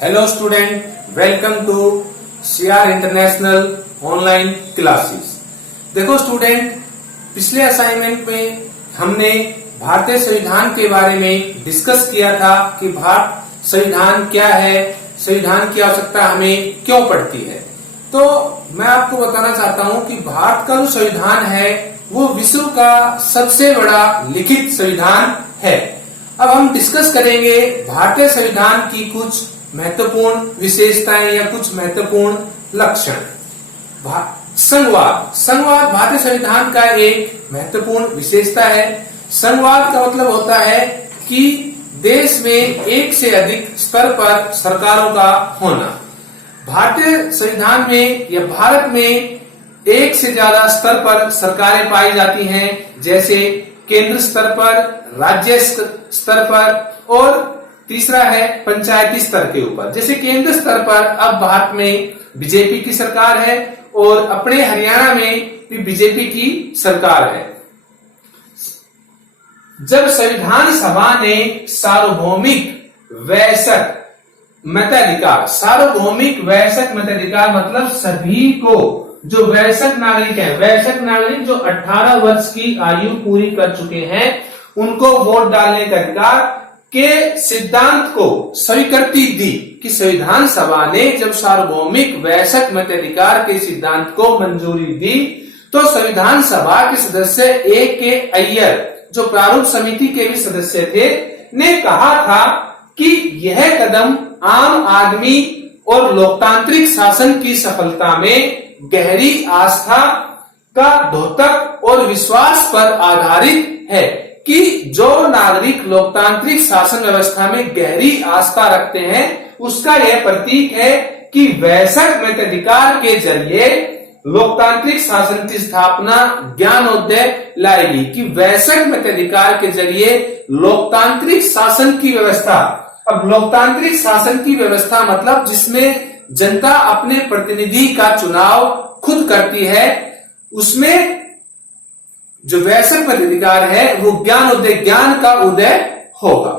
Hello student, welcome to CR international online classes. देखो student, पिछले assignment में हमने भारतीय संविधान के बारे में डिस्कस किया था कि भारत संविधान क्या है, संविधान की आवश्यकता हमें क्यों पड़ती है। तो मैं आपको बताना चाहता हूं कि भारत का जो संविधान है वो विश्व का सबसे बड़ा लिखित संविधान है। अब हम डिस्कस करेंगे भारतीय संविधान की कुछ महत्वपूर्ण विशेषताएं या कुछ महत्वपूर्ण लक्षण। संघवाद भारतीय संविधान का एक महत्वपूर्ण विशेषता है। संघवाद का मतलब होता है कि देश में एक से अधिक स्तर पर सरकारों का होना। भारतीय संविधान में या भारत में एक से ज्यादा स्तर पर सरकारें पाई जाती हैं, जैसे केंद्र स्तर पर, राज्य स्तर पर और तीसरा है पंचायती स्तर के ऊपर। जैसे केंद्र स्तर पर अब भारत में बीजेपी की सरकार है और अपने हरियाणा में भी बीजेपी की सरकार है। जब संविधान सभा ने सार्वभौमिक वयस्क मताधिकार मतलब सभी को, जो वयस्क नागरिक है, वयस्क नागरिक जो 18 वर्ष की आयु पूरी कर चुके हैं, उनको वोट डालने का अधिकार के सिद्धांत को स्वीकृति दी कि संविधान सभा ने जब सार्वभौमिक वयस्क मताधिकार के सिद्धांत को मंजूरी दी तो संविधान सभा के सदस्य A.K. अय्यर, जो प्रारूप समिति के भी सदस्य थे, ने कहा था कि यह कदम आम आदमी और लोकतांत्रिक शासन की सफलता में गहरी आस्था का द्योतक और विश्वास पर आधारित है कि जो नागरिक लोकतांत्रिक शासन व्यवस्था में गहरी आस्था रखते हैं उसका यह प्रतीक है कि वयस्क मताधिकार के जरिए लोकतांत्रिक शासन की स्थापना ज्ञानोदय लाएगी। कि वयस्क मताधिकार के जरिए लोकतांत्रिक शासन की व्यवस्था, अब लोकतांत्रिक शासन की व्यवस्था मतलब जिसमें जनता अपने प्रतिनिधि का चुनाव खुद करती है, उसमें जो वयस्क मताधिकार है वो ज्ञान का उदय होगा।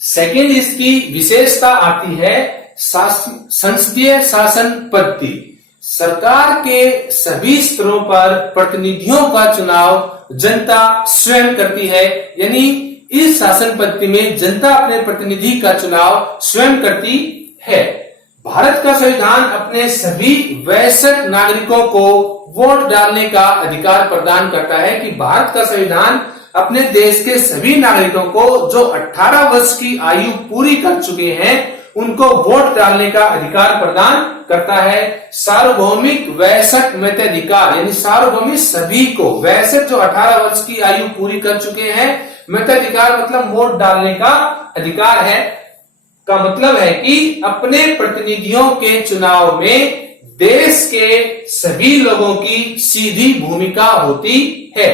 सेकेंड इसकी विशेषता आती है संसदीय शासन पद्धति। सरकार के सभी स्तरों पर प्रतिनिधियों का चुनाव जनता स्वयं करती है, यानी इस शासन पद्धति में जनता अपने प्रतिनिधि का चुनाव स्वयं करती है। भारत का संविधान अपने सभी वयस्क नागरिकों को वोट डालने का अधिकार प्रदान करता है। कि भारत का संविधान अपने देश के सभी नागरिकों को जो 18 वर्ष की आयु पूरी कर चुके हैं उनको वोट डालने का अधिकार प्रदान करता है। सार्वभौमिक वयस्क मताधिकार यानी सार्वभौमिक सभी को, वयस्क जो 18 वर्ष की आयु पूरी कर चुके हैं, मताधिकार मतलब वोट डालने का अधिकार है, का मतलब है कि अपने प्रतिनिधियों के चुनाव में देश के सभी लोगों की सीधी भूमिका होती है।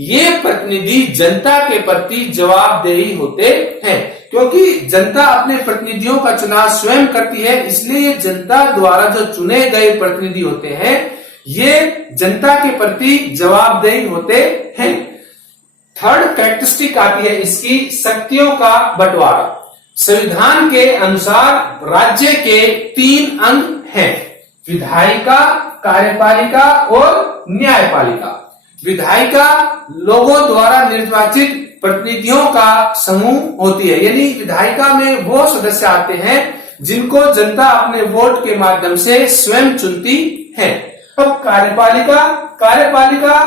ये प्रतिनिधि जनता के प्रति जवाबदेही होते हैं, क्योंकि जनता अपने प्रतिनिधियों का चुनाव स्वयं करती है, इसलिए ये जनता द्वारा जो चुने गए प्रतिनिधि होते हैं ये जनता के प्रति जवाबदेही होते हैं। थर्ड कैरेक्टरिस्टिक आती है इसकी शक्तियों का बंटवारा। संविधान के अनुसार राज्य के 3 अंग हैं, विधायिका, कार्यपालिका और न्यायपालिका। विधायिका लोगों द्वारा निर्वाचित प्रतिनिधियों का समूह होती है, यानी विधायिका में वो सदस्य आते हैं जिनको जनता अपने वोट के माध्यम से स्वयं चुनती है। अब कार्यपालिका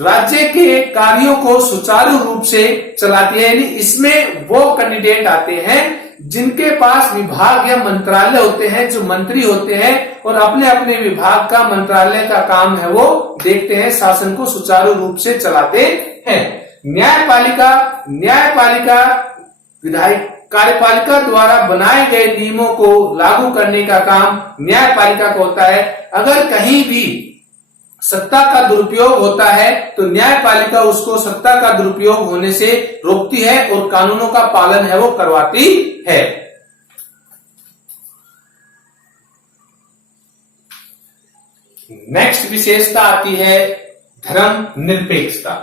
राज्य के कार्यों को सुचारू रूप से चलाती है, यानी इसमें वो कैंडिडेट आते हैं जिनके पास विभाग या मंत्रालय होते हैं, जो मंत्री होते हैं और अपने अपने विभाग का, मंत्रालय का काम है वो देखते हैं, शासन को सुचारू रूप से चलाते हैं। न्यायपालिका कार्यपालिका द्वारा बनाए गए नियमों को लागू करने का काम न्यायपालिका को होता है। अगर कहीं भी सत्ता का दुरुपयोग होता है तो न्यायपालिका उसको सत्ता का दुरुपयोग होने से रोकती है और कानूनों का पालन है वो करवाती है। नेक्स्ट विशेषता आती है धर्म निरपेक्षता।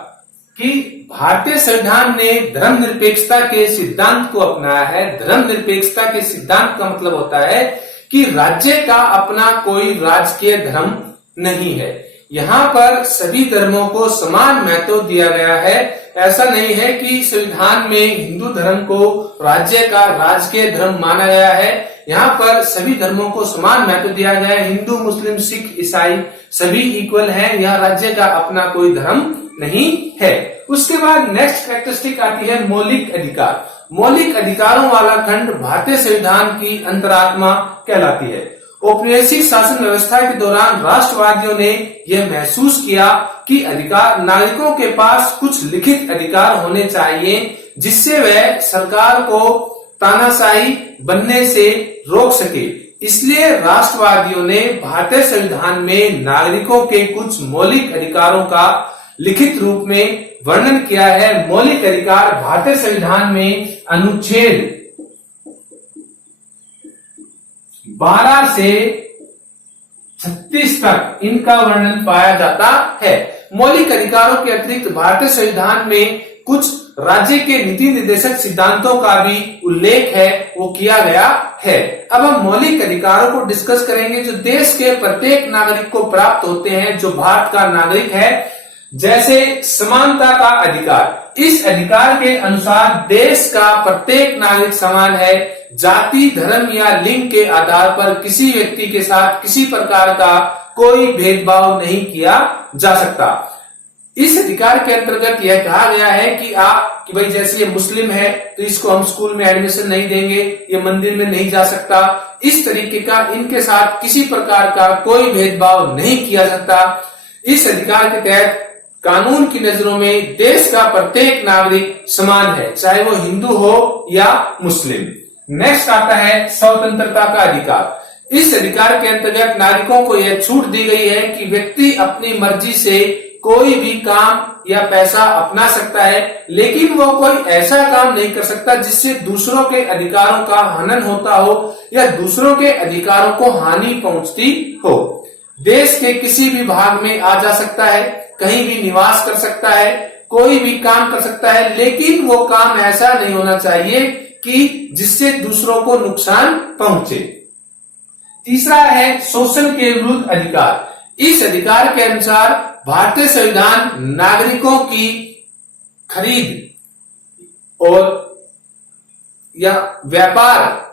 कि भारतीय संविधान ने धर्मनिरपेक्षता के सिद्धांत को अपनाया है। धर्मनिरपेक्षता के सिद्धांत का मतलब होता है कि राज्य का अपना कोई राजकीय धर्म नहीं है। यहाँ पर सभी धर्मों को समान महत्व दिया गया है। ऐसा नहीं है कि संविधान में हिंदू धर्म को राज्य का राजकीय धर्म माना गया है। यहाँ पर सभी धर्मों को समान महत्व दिया गया है। हिंदू, मुस्लिम, सिख, ईसाई सभी इक्वल हैं। यह राज्य का अपना कोई धर्म नहीं है। उसके बाद नेक्स्ट कैरेक्टरिस्टिक आती है मौलिक अधिकार। मौलिक अधिकारों वाला खंड भारतीय संविधान की अंतरात्मा कहलाती है। औपनिवेशिक शासन व्यवस्था के दौरान राष्ट्रवादियों ने यह महसूस किया कि अधिकार नागरिकों के पास कुछ लिखित अधिकार होने चाहिए जिससे वह सरकार को तानाशाही बनने से रोक सके। इसलिए राष्ट्रवादियों ने भारतीय संविधान में नागरिकों के कुछ मौलिक अधिकारों का लिखित रूप में वर्णन किया है। मौलिक अधिकार भारतीय संविधान में अनुच्छेद 12 से 36 तक इनका वर्णन पाया जाता है। मौलिक अधिकारों के अतिरिक्त भारतीय संविधान में कुछ राज्य के नीति निर्देशक सिद्धांतों का भी उल्लेख है, वो किया गया है। अब हम मौलिक अधिकारों को डिस्कस करेंगे जो देश के प्रत्येक नागरिक को प्राप्त होते हैं जो भारत का नागरिक है। जैसे समानता का अधिकार, इस अधिकार के अनुसार देश का प्रत्येक नागरिक समान है। जाति, धर्म या लिंग के आधार पर किसी व्यक्ति के साथ किसी प्रकार का कोई भेदभाव नहीं किया जा सकता। इस अधिकार के अंतर्गत यह कहा गया है कि भाई जैसे ये मुस्लिम है तो इसको हम स्कूल में एडमिशन नहीं देंगे, ये मंदिर में नहीं जा सकता। इस तरीके का इनके साथ किसी प्रकार का कोई भेदभाव नहीं किया सकता। इस अधिकार के तहत कानून की नजरों में देश का प्रत्येक नागरिक समान है, चाहे वो हिंदू हो या मुस्लिम। नेक्स्ट आता है स्वतंत्रता का अधिकार। इस अधिकार के अंतर्गत नागरिकों को यह छूट दी गई है कि व्यक्ति अपनी मर्जी से कोई भी काम या पैसा अपना सकता है, लेकिन वो कोई ऐसा काम नहीं कर सकता जिससे दूसरों के अधिकारों का हनन होता हो या दूसरों के अधिकारों को हानि पहुंचती हो। देश के किसी भी भाग में आ जा सकता है, कहीं भी निवास कर सकता है, कोई भी काम कर सकता है, लेकिन वो काम ऐसा नहीं होना चाहिए कि जिससे दूसरों को नुकसान पहुंचे। तीसरा है शोषण के विरुद्ध अधिकार। इस अधिकार के अनुसार भारतीय संविधान नागरिकों की खरीद और या व्यापार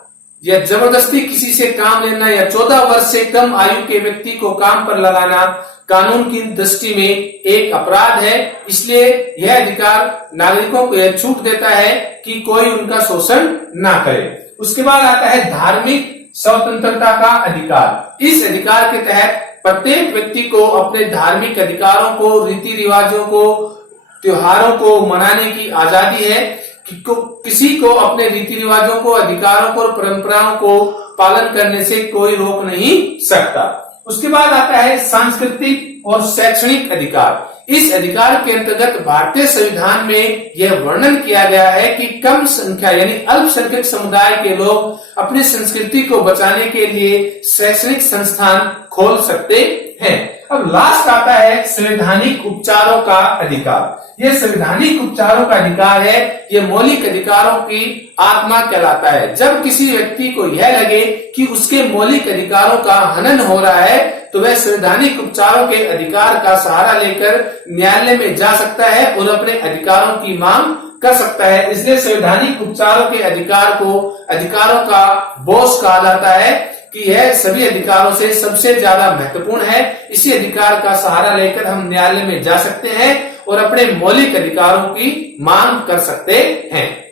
या जबरदस्ती किसी से काम लेना या 14 वर्ष से कम आयु के व्यक्ति को काम पर लगाना कानून की दृष्टि में एक अपराध है। इसलिए यह अधिकार नागरिकों को यह छूट देता है कि कोई उनका शोषण ना करे। उसके बाद आता है धार्मिक स्वतंत्रता का अधिकार। इस अधिकार के तहत प्रत्येक व्यक्ति को अपने धार्मिक अधिकारों को, रीति रिवाजों को, त्योहारों को मनाने की आजादी है कि किसी को अपने रीति रिवाजों को, अधिकारों को, परंपराओं को पालन करने से कोई रोक नहीं सकता। उसके बाद आता है सांस्कृतिक और शैक्षणिक अधिकार। इस अधिकार के अंतर्गत भारतीय संविधान में यह वर्णन किया गया है कि कम संख्या यानी अल्पसंख्यक समुदाय के लोग अपनी संस्कृति को बचाने के लिए शैक्षणिक संस्थान खोल सकते हैं। अब लास्ट आता है संवैधानिक उपचारों का अधिकार। यह संवैधानिक उपचारों का अधिकार है, यह मौलिक अधिकारों की आत्मा कहलाता है। जब किसी व्यक्ति को यह लगे कि उसके मौलिक अधिकारों का हनन हो रहा है तो वह संवैधानिक उपचारों के अधिकार का सहारा लेकर न्यायालय में जा सकता है और अपने अधिकारों की मांग कर सकता है। इसलिए संवैधानिक उपचारों के अधिकारों का बॉस कहा जाता है कि यह सभी अधिकारों से सबसे ज्यादा महत्वपूर्ण है। इसी अधिकार का सहारा लेकर हम न्यायालय में जा सकते हैं और अपने मौलिक अधिकारों की मांग कर सकते हैं।